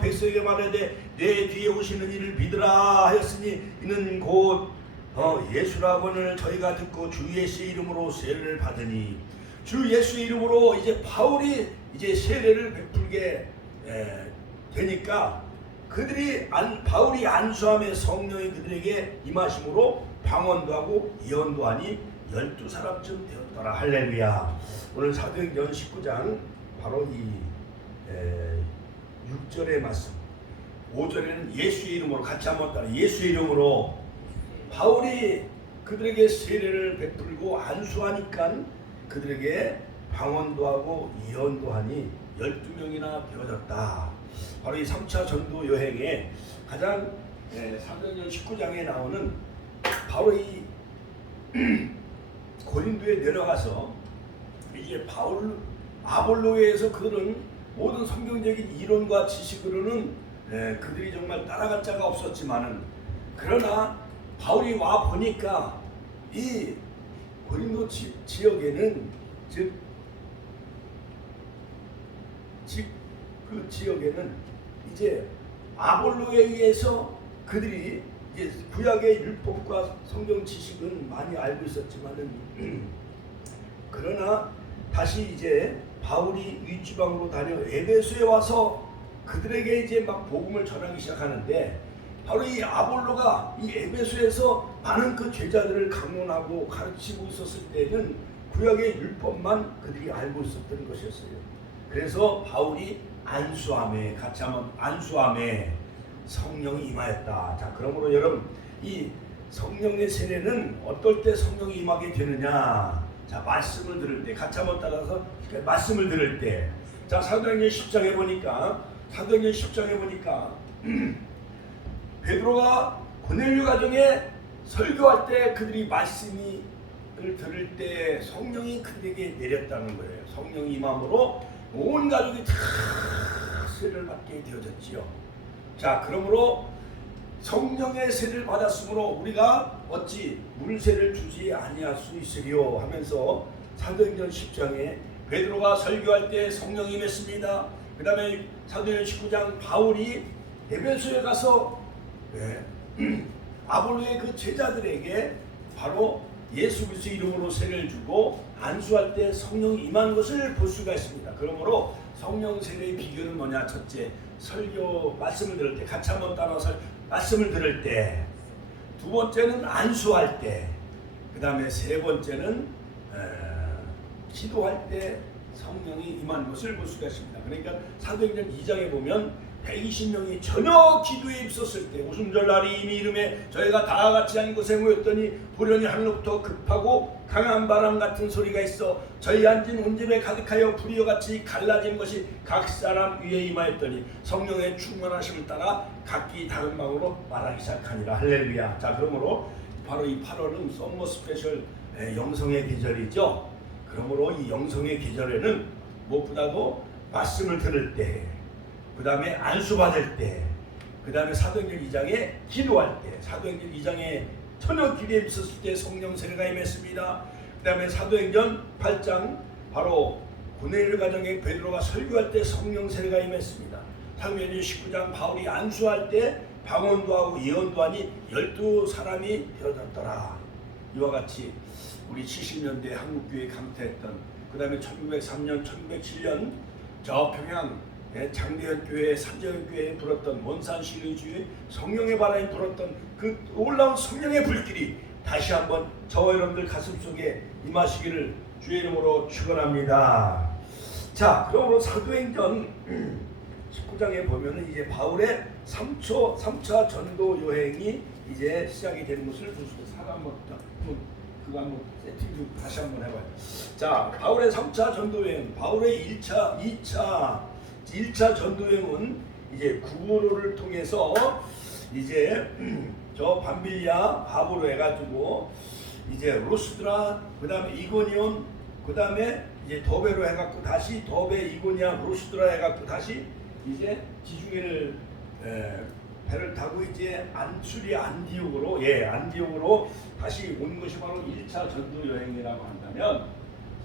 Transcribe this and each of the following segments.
백성에게 말하되 내 뒤에 오시는 이를 믿으라 하였으니 이는 곧 어, 예수라고는 저희가 듣고 주 예수의 이름으로 세례를 받으니 주 예수의 이름으로 이제 바울이 이제 세례를 베풀게 에, 되니까 그들이 안, 바울이 안수함에 성령이 그들에게 임하심으로 방언도 하고 예언도 하니 열두 사람쯤 되었더라. 할렐루야. 오늘 사도행전 19장 바로 이 에, 6절의 말씀. 5절에는 예수의 이름으로 같이 한번 따라. 예수의 이름으로. 바울이 그들에게 세례를 베풀고 안수하니까 그들에게 방언도 하고 예언도 하니 12명이나 되어졌다. 바로 이 3차 전도 여행에 가장 예, 사도행전 19장에 나오는 바로 이 고린도에 내려가서 이제 바울 아볼로에 의해서 그들은 모든 성경적인 이론과 지식으로는 예, 그들이 정말 따라갈 자가 없었지만은 그러나 바울이 와 보니까 이 고린도 지, 지역에는 즉, 즉, 그 지역에는 이제 아볼로에 의해서 그들이 이제 구약의 율법과 성경 지식은 많이 알고 있었지만은 그러나 다시 이제 바울이 윗지방으로 다녀 에베소에 와서 그들에게 이제 막 복음을 전하기 시작하는데 바로 이 아볼로가 이 에베소에서 많은 그 제자들을 강론하고 가르치고 있었을 때는 구약의 율법만 그들이 알고 있었던 것이었어요. 그래서 바울이 안수함에 같이 한번 안수함에 성령이 임하였다. 자, 그러므로 여러분 이 성령의 세례는 어떨 때 성령이 임하게 되느냐? 자, 말씀을 들을 때 같이 한번 따라서 말씀을 들을 때. 자, 사도행전 10장에 보니까 사도행전 10장에 보니까 베드로가 고넬류 가정에 설교할 때 그들이 말씀이 을 들을 때 성령이 그들에게 내렸다는 거예요. 성령이 임함으로 온 가족이 다 세를 받게 되어졌지요. 자, 그러므로 성령의 세를 받았으므로 우리가 어찌 물세를 주지 아니할 수 있으리요 하면서 사도행전 10장에 베드로가 설교할 때 성령이 임했습니다. 그 다음에 사도행전 19장 바울이 에베소에 가서 네, 아볼로의 그 제자들에게 바로 예수 그리스도 이름으로 세례를 주고 안수할 때 성령이 임한 것을 볼 수가 있습니다. 그러므로 성령 세례의 비결은 뭐냐? 첫째, 설교 말씀을 들을 때 같이 한번 따라서 말씀을 들을 때, 두 번째는 안수할 때, 그 다음에 세 번째는 에, 기도할 때 성령이 임한 것을 볼 수가 있습니다. 그러니까 사도행전 2장에 보면 120명이 전혀 기도에 있었을 때 오순절 날이 이미 이름에 저희가 다 같이 한 곳에 모였더니 불현이 하늘로부터 급하고 강한 바람 같은 소리가 있어 저희 앉은 온 집에 가득하여 불이와 같이 갈라진 것이 각 사람 위에 임하였더니 성령의 충만하심을 따라 각기 다른 방으로 말하기 시작하니라. 할렐루야. 자 그러므로 바로 이 8월은 썸머 스페셜 에, 영성의 계절이죠. 그러므로 이 영성의 계절에는 무엇보다도 말씀을 들을 때 그 다음에 안수받을 때, 그 다음에 사도행전 2장에 기도할 때, 사도행전 2장에 천여 기대에 있었을 때 성령 세례가 임했습니다. 그 다음에 사도행전 8장 바로 고넬료 가정에 베드로가 설교할 때 성령 세례가 임했습니다. 사도행전 19장 바울이 안수할 때 방언도 하고 예언도 하니 열두 사람이 되어졌더라. 이와 같이 우리 70년대 한국교회 강퇴했던 그 다음에 1903년, 1907년 저 평양 예, 장대현 교회, 삼재현 교회에 불었던 원산 신의주의 성령의 바람이 불었던 그 올라온 성령의 불길이 다시 한번 저와 여러분들 가슴 속에 임하시기를 주의 이름으로 축원합니다. 자, 그러므로 사도행전 19장에 보면은 이제 바울의 3초 3차 전도 여행이 이제 시작이 되는 것을 있어요. 사과 한번 그거 한번 세팅 좀 다시 한번 해봐요. 자, 바울의 3차 전도 여행, 바울의 1차, 2차 1차 전도여행은 이제 구로를 통해서 이제 저 밤빌리아 바보로 해가지고 이제 로스드라 그 다음에 이고니온 그 다음에 이제 더베로 해갖고 다시 더베 이고니아 로스드라 해갖고 다시 이제 지중해를 에, 배를 타고 이제 안수리 안디옥으로 예 안디옥으로 다시 온 것이 바로 1차 전도 여행이라고 한다면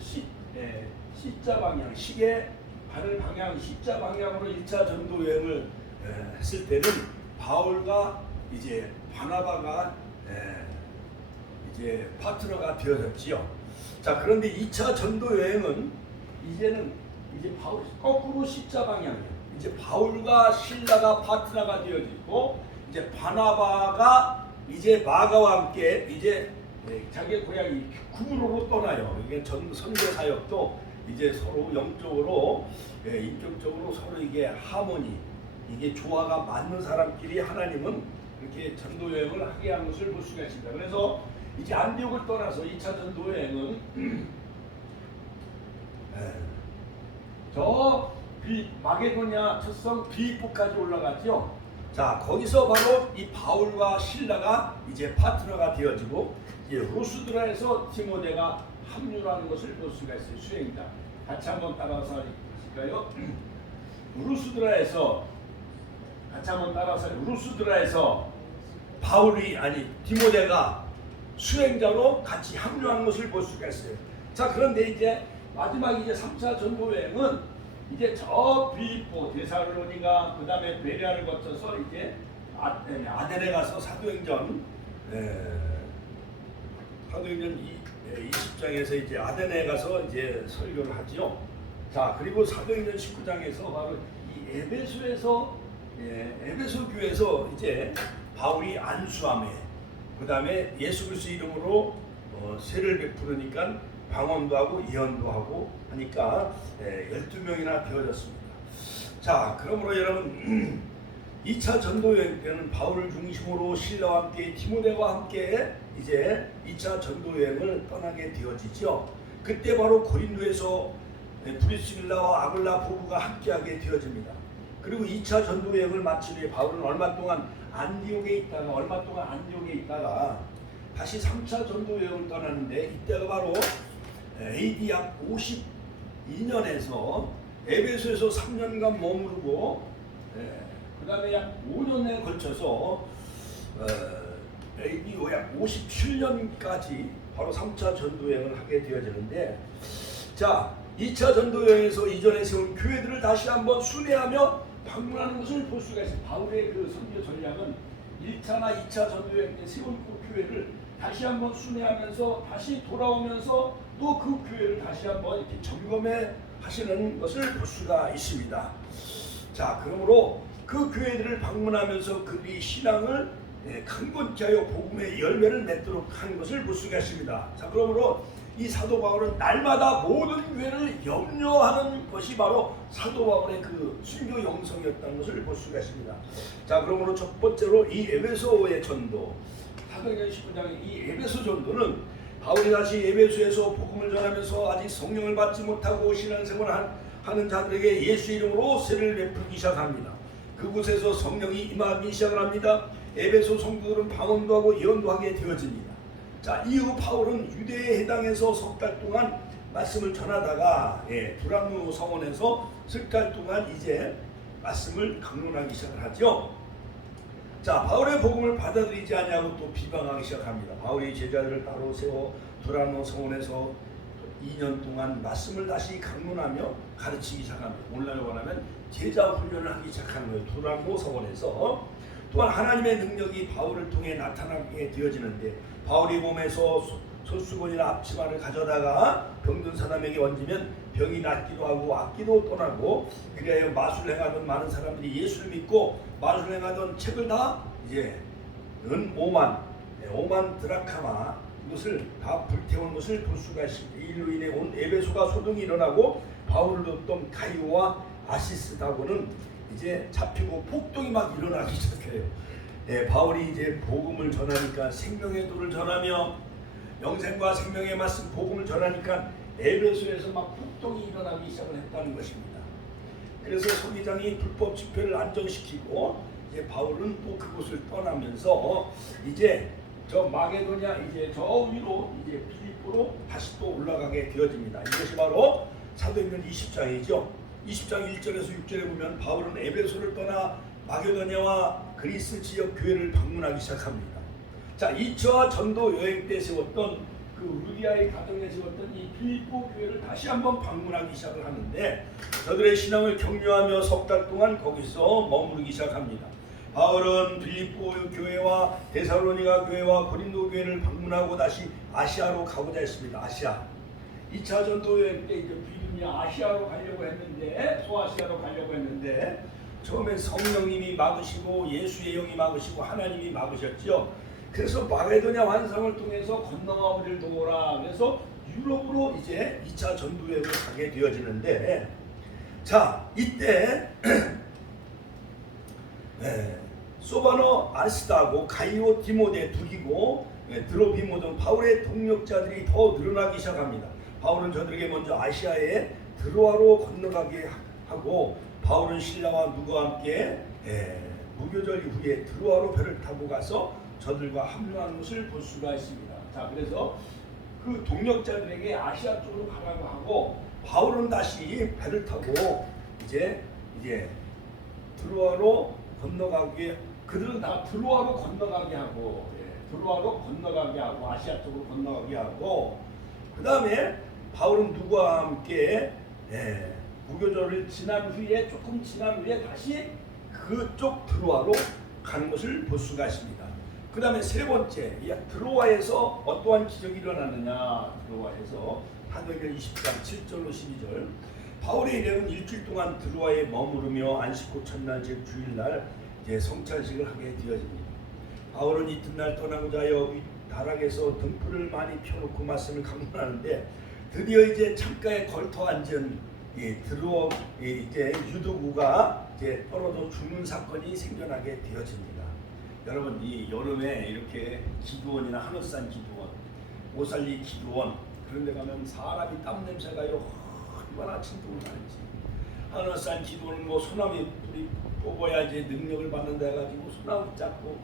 시, 예, 시자 방향 시계 하늘 방향 십자 방향으로 1차 전도 여행을 에, 했을 때는 바울과 이제 바나바가 에, 이제 파트너가 되어졌지요. 자 그런데 2차 전도 여행은 이제는 이제 바울 거꾸로 십자 방향이에요. 이제 바울과 신라가 파트너가 되어지고 이제 바나바가 이제 마가와 함께 이제 네, 자기의 고향이 구로로 떠나요. 이게 전 선교 사역도 이제 서로 영적으로 예, 인격적으로 서로 이게 하모니 이게 조화가 맞는 사람끼리 하나님은 이렇게 전도 여행을 하게 한 것을 볼 수가 있습니다. 그래서 이제 안디옥을 떠나서 2차 전도 여행은 예, 저 비, 마게도냐 첫성 비포까지 올라갔죠. 자 거기서 바로 이 바울과 신라가 이제 파트너가 되어지고 이제 루스드라에서 디모데가 합류하는 것을 볼 수가 있어요. 수행자 같이 한번 따라서 하실까요? 루스드라에서 같이 한번 따라서 루스드라에서 바울이 아니 디모데가 수행자로 같이 합류한 것을 볼 수가 있어요. 자 그런데 이제 마지막 이제 3차 전도 여행은 이제 저 빌립보 데살로니가 그 다음에 베리아를 거쳐서 이제 아, 네, 아덴에 가서 사도행전 에, 사도행전 20장에서 이제 아덴에 가서 이제 설교를 하지요. 자 그리고 사도행전 19장에서 바로 이 에베소에서 예, 에베소 교회에서 이제 바울이 안수함에 그 다음에 예수 그리스도 이름으로 어, 세를 베푸르니까 방언도 하고 예언도 하고 하니까 예, 12명이나 되어졌습니다. 자, 그러므로 여러분 2차 전도 여행 때는 바울을 중심으로 신라와 함께 디모데와 함께 이제 2차 전도 여행을 떠나게 되어지죠. 그때 바로 고린도에서 예, 브리스길라와 아글라 부부가 함께하게 되어집니다. 그리고 2차 전도 여행을 마친 후에 바울은 얼마 동안 안디옥에 있다가 얼마 동안 안디옥에 있다가 다시 3차 전도 여행을 떠나는데 이때가 바로 AD 약 52년에서 에베소에서 3년간 머무르고 그 다음에 약 5년에 걸쳐서 어, AD 약 57년까지 바로 3차 전도여행을 하게 되어지는데 자 2차 전도여행에서 이전에 세운 교회들을 다시 한번 순회하며 방문하는 것을 볼 수가 있어요. 바울의 그 선교 전략은 1차나 2차 전도여행 때 세운 그 교회를 다시 한번 순회하면서 다시 돌아오면서 또 그 교회를 다시 한번 이렇게 점검해 하시는 것을 볼 수가 있습니다. 자, 그러므로 그 교회들을 방문하면서 그들이 신앙을 예, 강건케 하여 복음의 열매를 맺도록 하는 것을 볼 수가 있습니다. 자, 그러므로 이 사도 바울은 날마다 모든 교회를 염려하는 것이 바로 사도 바울의 그 순교 영성이었다는 것을 볼 수가 있습니다. 자, 그러므로 첫 번째로 이 에베소의 전도, 사도행전 19장의 이 에베소 전도는 바울이 다시 에베소에서 복음을 전하면서 아직 성령을 받지 못하고 신앙생활을 하는 자들에게 예수 이름으로 세를 베풀기 시작합니다. 그곳에서 성령이 임하기 시작을 합니다. 에베소 성도들은 방언도 하고 예언도 하게 되어집니다. 자 이후 바울은 유대에 해당해서 석 달 동안 말씀을 전하다가 예, 두란노 성원에서 석 달 동안 이제 말씀을 강론하기 시작을 하죠. 자 바울의 복음을 받아들이지 아니하고 또 비방하기 시작합니다. 바울이 제자들을 따로 세워 두란노 성원에서 2년 동안 말씀을 다시 강론하며 가르치기 시작합니다. 오늘날 원하면 제자 훈련을 하기 시작하는 거예요. 두란노 성원에서 또한 하나님의 능력이 바울을 통해 나타나게 되어지는데 바울이 몸에서 소수건이나 앞치마를 가져다가 병든 사람에게 얹으면 병이 낫기도 하고 악기도 떠나고 그리하여 마술을 행하던 많은 사람들이 예수를 믿고 마술을 행하던 책을 다 이제 은 5만 5만 드라카마 이것을 다 불태운 것을 볼 수가 있습니다. 이 일로 인해 온 에베소가 소동이 일어나고 바울을 돕던 가이오와 아시스다고는 이제 잡히고 폭동이 막 일어나기 시작해요. 예, 바울이 이제 복음을 전하니까 생명의 도를 전하며 영생과 생명의 말씀 복음을 전하니까 에베소에서 막 폭동이 일어나기 시작을 했다는 것입니다. 그래서 서기장이 불법 집회를 안정시키고 이제 바울은 또 그곳을 떠나면서 이제 저 마게도냐 이제 저 위로 이제 빌립보로 다시 또 올라가게 되어집니다. 이것이 바로 사도행전 20장이죠. 20장 1절에서 6절에 보면 바울은 에베소를 떠나 마게도냐와 그리스 지역 교회를 방문하기 시작합니다. 자, 2차 전도 여행 때 세웠던 그 루디아의 가정에 세웠던 이 빌립보 교회를 다시 한번 방문하기 시작을 하는데 저들의 신앙을 격려하며 석 달 동안 거기서 머무르기 시작합니다. 바울은 빌립보 교회와 데살로니가 교회와 고린도 교회를 방문하고 다시 아시아로 가고자 했습니다. 아시아. 2차 전도 여행 때 이제 아시아로 가려고 했는데 소아시아로 가려고 했는데 처음엔 성령님이 막으시고 예수의 영이 막으시고 하나님이 막으셨죠. 그래서 마게도냐 환상을 통해서 건너가 우리를 도우라. 그래서 유럽으로 이제 2차 전도여행을 가게 되어지는데 자 이때 예, 소바노 아스타고 가이오 디모데 둘이고 예, 드로비모 등 바울의 동력자들이 더 늘어나기 시작합니다. 바울은 저들에게 먼저 아시아에 드로아로 건너가게 하- 하고 바울은 신라와 누구와 함께 예, 무교절 이후에 드로아로 배를 타고 가서 저들과 합류하는 것을 볼 수가 있습니다. 자 그래서 그 동력자들에게 아시아 쪽으로 가라고 하고 바울은 다시 배를 타고 이제 이제 드로아로 건너가게 그들은 다 드로아로 건너가게 하고 예, 드로아로 건너가게 하고 아시아 쪽으로 건너가게 하고 그 다음에 바울은 누구와 함께 예, 무교절을 지난 후에 조금 지난 후에 다시 그쪽 드로아로 가는 것을 볼 수가 있습니다. 그 다음에 세 번째 이 드로아에서 어떠한 기적이 일어나느냐 드로아에서 사도행전 20장 7절로 12절 바울의 일행은 일주일 동안 드로아에 머무르며 안식구 첫날 즉 주일날 이제 성찬식을 하게 되어집니다. 바울은 이튿날 떠나고자 하여 위- 다락에서 등불을 많이 펴놓고 말씀을 강론하는데 드디어 이제 창가에 걸터 앉은 이 드루어 이 이제 유도구가 이제 떨어져 죽는 사건이 생겨나게 되어집니다. 여러분 이 여름에 이렇게 기도원이나 한옥산 기도원, 오살리 기도원 그런 데 가면 사람이 땀 냄새가 얼마나 진동을 하는지 한옥산 기도는 뭐 소나무 뿌리 뽑아야 이제 능력을 받는다 해가지고 소나무 잡고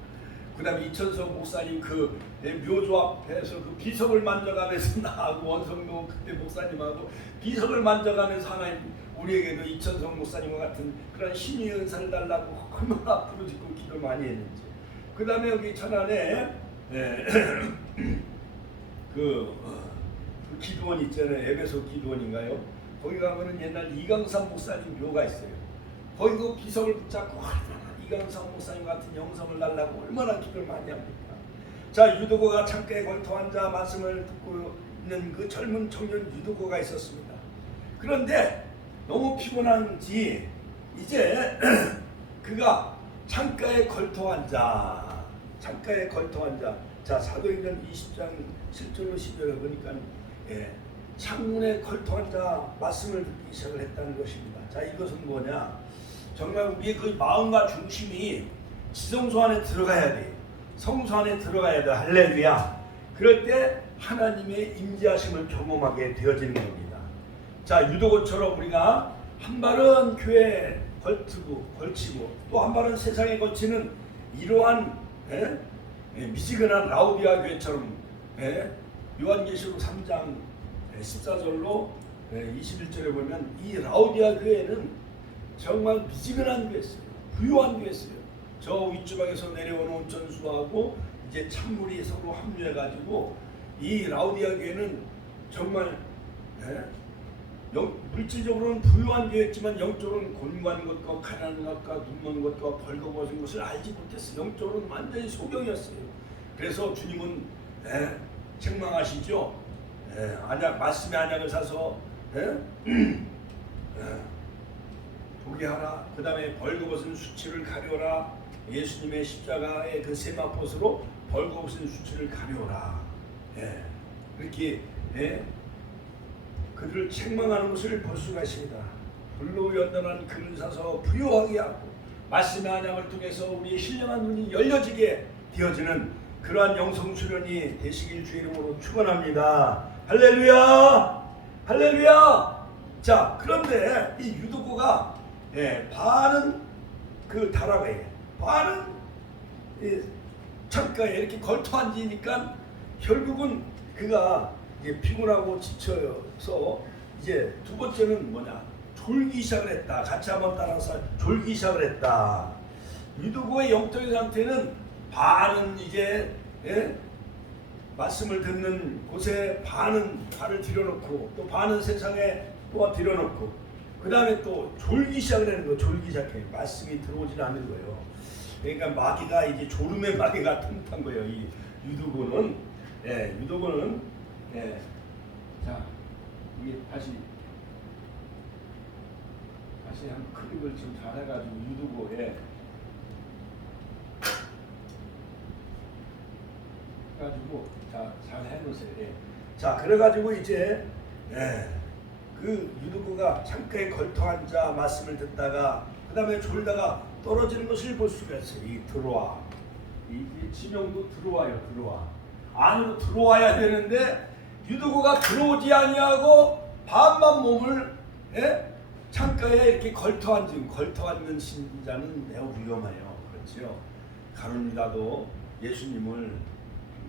그다음에 이천성 목사님 그 묘조 앞에서 그 비석을 만져가면서 나하고 원성도 그때 목사님하고 비석을 만져가면서 하나님 우리에게도 이천성 목사님과 같은 그런 신의 은사를 달라고 얼마나 부르짖고 기도 많이 했는지 그다음에 여기 천안에 예, 그, 어, 그 기도원 있잖아요 에베소 기도원인가요? 거기 가면은 옛날 이강삼 목사님 묘가 있어요. 거기 그 비석을 붙잡고 이강삼 목사님 같은 영성을 달라고 얼마나 기도를 많이 합니까? 자 유도고가 창가에 걸터 앉아 말씀을 듣고 있는 그 젊은 청년 유도고가 있었습니다. 그런데 너무 피곤한지 이제 그가 창가에 걸터 앉아 창가에 걸터 앉아 자 사도행전 20장 7절로 10절에 보니까 예, 창문에 걸터 앉아 말씀을 듣기 시작을 했다는 것입니다. 자 이것은 뭐냐? 정말 우리의 그 마음과 중심이 지성소 안에 들어가야 돼. 성소 안에 들어가야 돼. 할렐루야. 그럴 때 하나님의 임재하심을 경험하게 되어지는 겁니다. 자 유도고처럼 우리가 한 발은 교회에 걸치고 걸치고 또 한 발은 세상에 걸치는 이러한 예? 예, 미지근한 라우디아 교회처럼 예? 요한계시록 3장 14절로 21절에 보면 이 라우디아 교회는 정말 미지근한 교회였어요. 부유한 교회였어요. 저 윗주방에서 내려오는 온천수하고 이제 찬물이 서로 합류해가지고 이 라우디아 교회는 정말 예? 영, 물질적으로는 부유한 교회였지만 영적으로는 곤고한 것과 가난한 것과 눈먼 것과 벌거벗은 것을 알지 못했어요. 영적으로는 완전히 소경이었어요. 그래서 주님은 예, 책망하시죠. 예, 안약 말씀의 안약을 사서 예? 예, 보게 하라. 그 다음에 벌거벗은 수치를 가려라. 예수님의 십자가의 그 세마포스로 벌거벗은 수치를 가려라. 예, 그렇게 예, 그들을 책망하는 것을 볼 수가 있습니다. 불로 연단한 그를 사서 부유하게 하고 말씀의 안양을 통해서 우리의 신령한 눈이 열려지게 되어지는 그러한 영성 수련이 되시길 주의 이름으로 축원합니다. 할렐루야, 할렐루야. 자 그런데 이 유도고가 예, 반은 그 다락에 반은 이 창가에 이렇게 걸터 앉으니까 결국은 그가 이제 피곤하고 지쳐서 이제 두 번째는 뭐냐 졸기 시작을 했다. 같이 한번 따라서 졸기 시작을 했다. 유두고의 영적인 상태는 반은 이제 예? 말씀을 듣는 곳에 반은 발을 들여놓고 또 반은 세상에 또 들여놓고 그 다음에 또 졸기 시작을 하는 거예요. 졸기 시작해. 말씀이 들어오질 않는 거예요. 그러니까 마귀가 이제 졸음의 마귀가 틈탄 거예요. 이 유두고는 예, 유두고는 예, 자 이게 다시 다시 한 클릭을 좀 잘해가지고 유두고에 가지고 자 잘 해놓으세요. 예. 자 그래가지고 이제 예, 그 유두고가 창가에 걸터 앉아 말씀을 듣다가 그 다음에 졸다가 떨어지는 것을 볼 수가 있어요. 이 들어와 이, 이 지명도 들어와요. 들어와 안으로 들어와야 되는데 유두고가 들어오지 아니하고 반만 몸을 예? 창가에 이렇게 걸터 앉은 걸터 앉는 신자는 매우 위험해요. 그렇지요. 가룟유다도 예수님을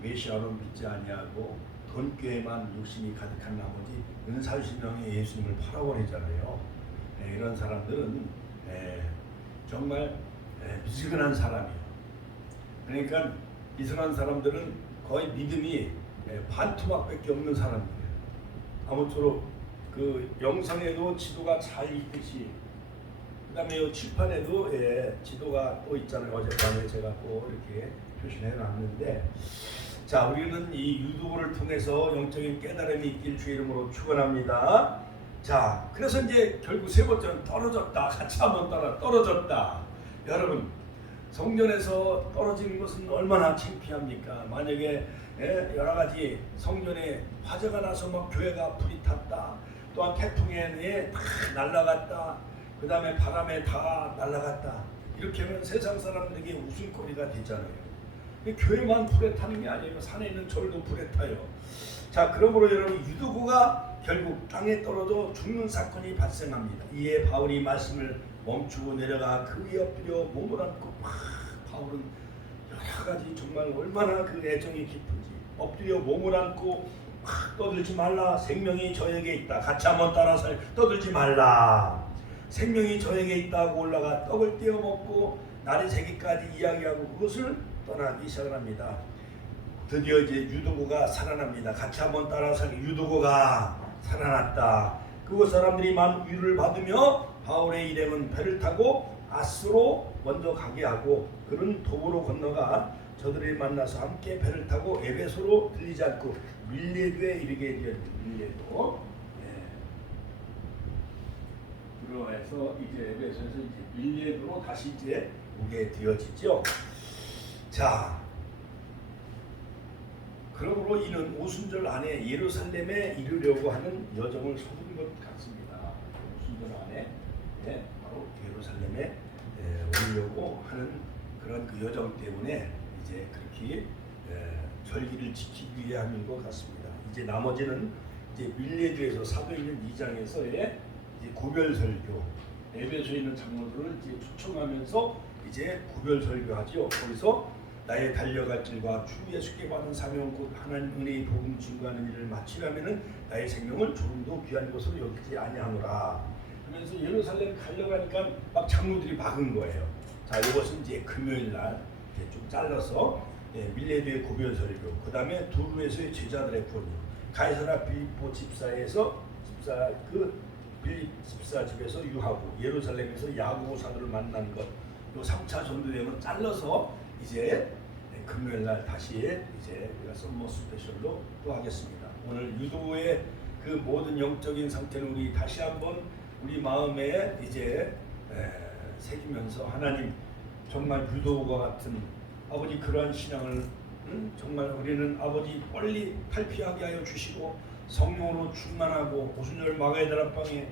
메시아로 믿지 아니하고 돈꾀에만 욕심이 가득한 나머지 은사신령의 예수님을 팔아버리잖아요. 예, 이런 사람들은 예, 정말 예, 미지근한 사람이에요. 그러니까 이상한 사람들은 거의 믿음이 예, 반토막밖에 없는 사람이에요. 아무쪼록 그 영상에도 지도가 잘 있듯이 그다음에 이 칠판에도 예, 지도가 또 있잖아요. 어젯밤에 제가 또 이렇게 표시를 해놨는데 자 우리는 이 유도를 통해서 영적인 깨달음이 있길 주 이름으로 축원합니다. 자 그래서 이제 결국 세 번째는 떨어졌다. 같이 한번 따라 떨어졌다. 여러분 성전에서 떨어지는 것은 얼마나 창피합니까? 만약에 예, 여러 가지 성전에 화재가 나서 막 교회가 불이 탔다. 또한 태풍에 예, 다 날아갔다. 그 다음에 바람에 다 날아갔다. 이렇게 하면 세상 사람들에게 웃음거리가 되잖아요. 교회만 불에 타는 게 아니에요. 산에 있는 절도 불에 타요. 자, 그러므로 여러분 유두고가 결국 땅에 떨어져 죽는 사건이 발생합니다. 이에 바울이 말씀을 멈추고 내려가 그 위에 엎드려 몸을 안고 막 바울은 여러 가지 정말 얼마나 그 애정이 깊은지 엎드려 몸을 안고 막 떠들지 말라 생명이 저에게 있다 같이 한번 따라서 떠들지 말라 생명이 저에게 있다고 올라가 떡을 떼어 먹고 날이 새기까지 이야기하고 그것을 떠나기 시작합니다. 드디어 이제 유도고가 살아납니다. 같이 한번 따라서 유도고가 살아났다. 그곳 사람들이 만 위를 받으며 바울의 일행은 배를 타고 아스로 먼저 가게 하고 그는 도보로 건너가 저들을 만나서 함께 배를 타고 에베소로 들리지 않고 밀레도에 이르게 되었습니다. 밀레도. 예. 그러해서 이제 에베소에서 이제 밀레도로 다시 이제 오게 되어지죠. 자, 그러므로 이는 오순절 안에 예루살렘에 이르려고 하는 여정을 서두른 것 같습니다. 오순절 안에 예, 바로 예루살렘에 예, 오려고 하는 그런 그 여정 때문에 이제 그렇게 예, 절기를 지키기 하는 것 같습니다. 이제 나머지는 이제 밀레드에서 사도행전 2장에서의 이제 구별 설교, 에베소에 있는 장로들을 이제 초청하면서 이제 구별 설교하죠. 거기서 나의 달려갈 길과 주 예수께 받은 사명 곧 하나님 은혜의 복음 증거하는 일을 마치려면은 나의 생명을 조금도 귀한 것으로 여기지 아니하노라. 그러면서 예루살렘 가려가니까 막 장로들이 막은 거예요. 자, 이것은 이제 금요일 날 이렇게 좀 잘라서 예, 밀레드의 설교, 그 다음에 두루에서의 제자들의 구원, 가이사라 빌립보 집사에서 집사 그 빌립 집사 집에서 유하고 예루살렘에서 야고보 사도를 만난 것, 요 3차 전도여행은 잘라서 이제 금요일 날 다시 이제 우리가 썸머 스페셜로 또 하겠습니다. 오늘 유도의 그 모든 영적인 상태는 우리 다시 한번 우리 마음에 이제 에, 새기면서 하나님 정말 유도와 같은 아버지 그러한 신앙을 응? 정말 우리는 아버지 빨리 탈피하게 하여 주시고 성령으로 충만하고 오순절 마가의 다락방에